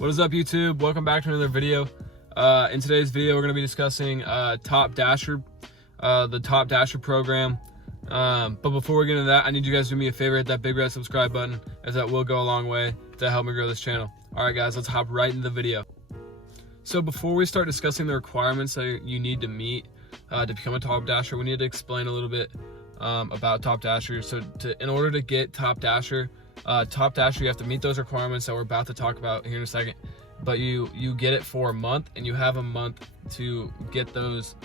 What is up, YouTube? Welcome back to another video. In today's video, we're going to be discussing Top Dasher, the Top Dasher program. But before we get into that, I need you guys to do me a favor, hit that big red subscribe button, as that will go a long way to help me grow this channel. All right, guys, let's hop right into the video. So before we start discussing the requirements that you need to meet to become a Top Dasher, we need to explain a little bit about Top Dasher. So in order to get Top Dasher, you have to meet those requirements that we're about to talk about here in a second. But you get it for a month, and you have a month to get those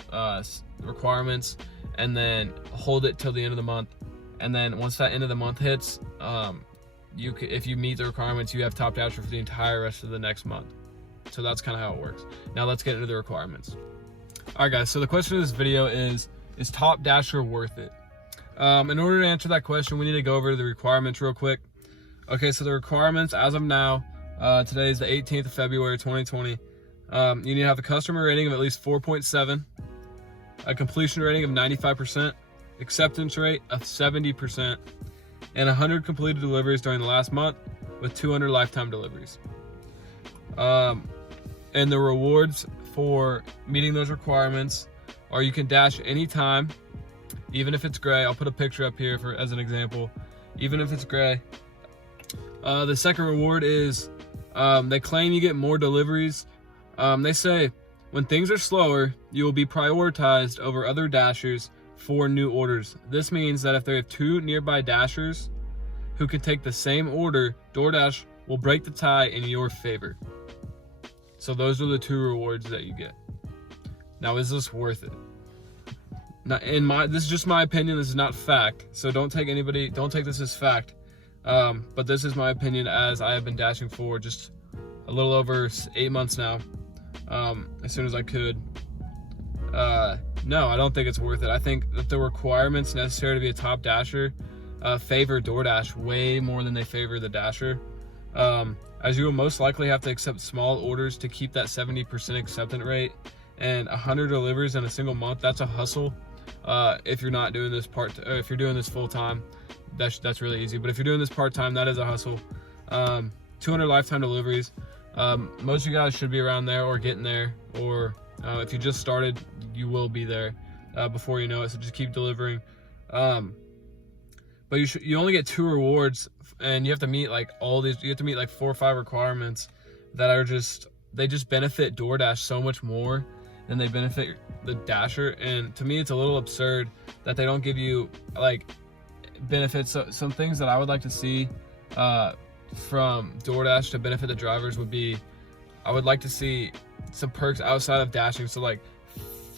requirements, and then hold it till the end of the month. And then once that end of the month hits, if you meet the requirements, you have Top Dasher for the entire rest of the next month. So that's kind of how it works. Now let's get into the requirements. All right, guys, so the question of this video is Top Dasher worth it? In order to answer that question, we need to go over the requirements real quick. Okay, so the requirements as of now, today is the 18th of February 2020. You need to have a customer rating of at least 4.7, a completion rating of 95%, acceptance rate of 70%, and 100 completed deliveries during the last month with 200 lifetime deliveries. And the rewards for meeting those requirements are you can dash anytime, even if it's gray. I'll put a picture up here as an example. Even if it's gray. The second reward is they claim you get more deliveries. They say when things are slower, you will be prioritized over other dashers for new orders. This means that if there are two nearby dashers who can take the same order, Doordash will break the tie in your favor. So those are the two rewards that you get. Now, is this worth it? Now, this is just my opinion. This is not fact. So don't take this as fact. But this is my opinion, as I have been dashing for just a little over 8 months now. As soon as I could. No, I don't think it's worth it. I think that the requirements necessary to be a Top Dasher favor Doordash way more than they favor the Dasher. As you will most likely have to accept small orders to keep that 70% acceptance rate, and 100 deliveries in a single month. That's a hustle. If you're not doing this if you're doing this full time, that's really easy. But if you're doing this part time, that is a hustle. 200 lifetime deliveries. Most of you guys should be around there or getting there, or if you just started, you will be there before you know it. So just keep delivering. But you only get 2 rewards, and you have to meet like all these. You have to meet like 4 or 5 requirements that are they just benefit Doordash so much more than they benefit the Dasher. And to me, it's a little absurd that they don't give you like benefits. So some things that I would like to see from Doordash to benefit the drivers would be, I would like to see some perks outside of dashing. So like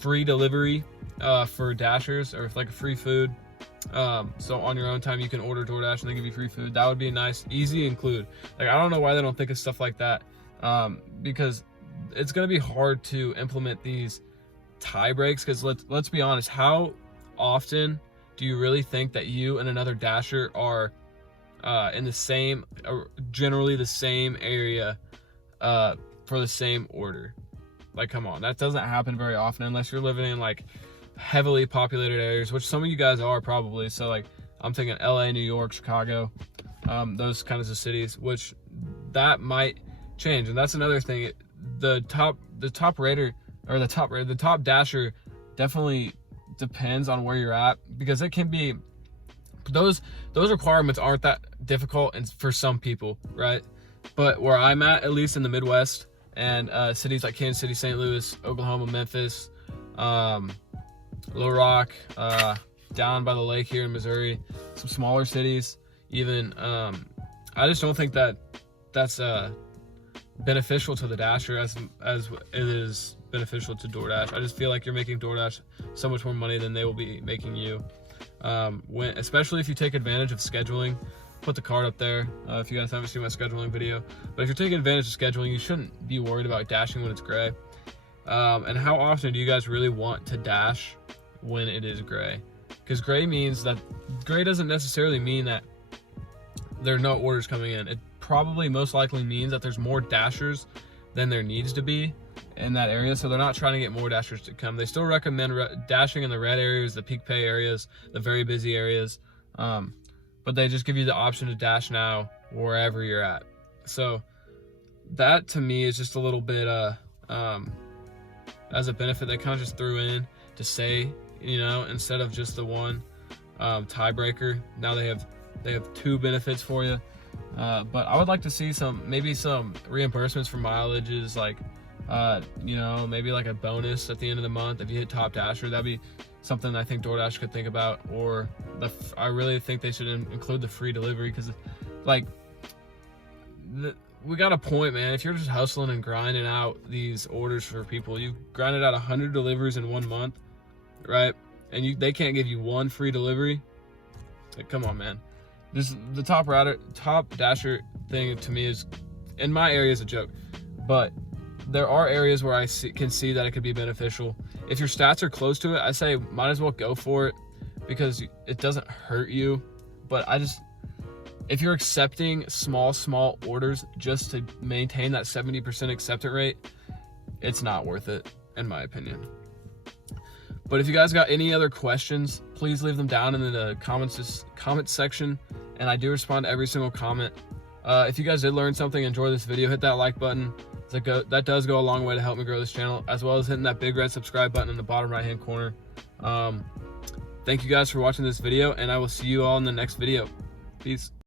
free delivery for Dashers, or like free food. So on your own time, you can order Doordash and they give you free food. That would be a nice, easy include. Like, I don't know why they don't think of stuff like that. Because it's going to be hard to implement these tie breaks. Because let's be honest, how often do you really think that you and another Dasher are in the same, generally the same area for the same order? Like, come on, that doesn't happen very often unless you're living in like heavily populated areas, which some of you guys are probably. So like, I'm thinking LA, New York, Chicago, those kinds of cities, which that might change. And that's another thing. The top Dasher definitely depends on where you're at, because it can be, those requirements aren't that difficult and for some people, right? But where I'm at least in the Midwest, and cities like Kansas City, St. Louis, Oklahoma, Memphis, Little Rock, down by the lake here in Missouri, some smaller cities even, I just don't think that's beneficial to the Dasher as it is beneficial to Doordash. I just feel like you're making Doordash so much more money than they will be making you, especially if you take advantage of scheduling. Put the card up there if you guys haven't seen my scheduling video. But if you're taking advantage of scheduling, you shouldn't be worried about dashing when it's gray. And how often do you guys really want to dash when it is gray? Because gray doesn't necessarily mean that there are no orders coming in. It probably most likely means that there's more Dashers than there needs to be in that area. So they're not trying to get more Dashers to come. They still recommend dashing in the red areas, the peak pay areas, the very busy areas. But they just give you the option to dash now wherever you're at. So that to me is just a little bit as a benefit they kind of just threw in to say, you know, instead of just the one tiebreaker. Now they have 2 benefits for you. But I would like to see maybe some reimbursements for mileages, like you know, maybe like a bonus at the end of the month if you hit Top Dasher. That'd be something I think DoorDash could think about. Or I really think they should include the free delivery, because like we got a point, man. If you're just hustling and grinding out these orders for people, you grinded out 100 deliveries in 1 month, right? And they can't give you 1 free delivery. Like, come on, man. The Top Dasher thing to me is, in my area, is a joke, but there are areas where I can see that it could be beneficial. If your stats are close to it, I say might as well go for it, because it doesn't hurt you. But if you're accepting small orders just to maintain that 70% acceptance rate, it's not worth it, in my opinion. But if you guys got any other questions, please leave them down in the comment section, and I do respond to every single comment. If you guys did learn something, enjoy this video, hit that like button. That does go a long way to help me grow this channel, as well as hitting that big red subscribe button in the bottom right hand corner. Thank you guys for watching this video, and I will see you all in the next video. Peace.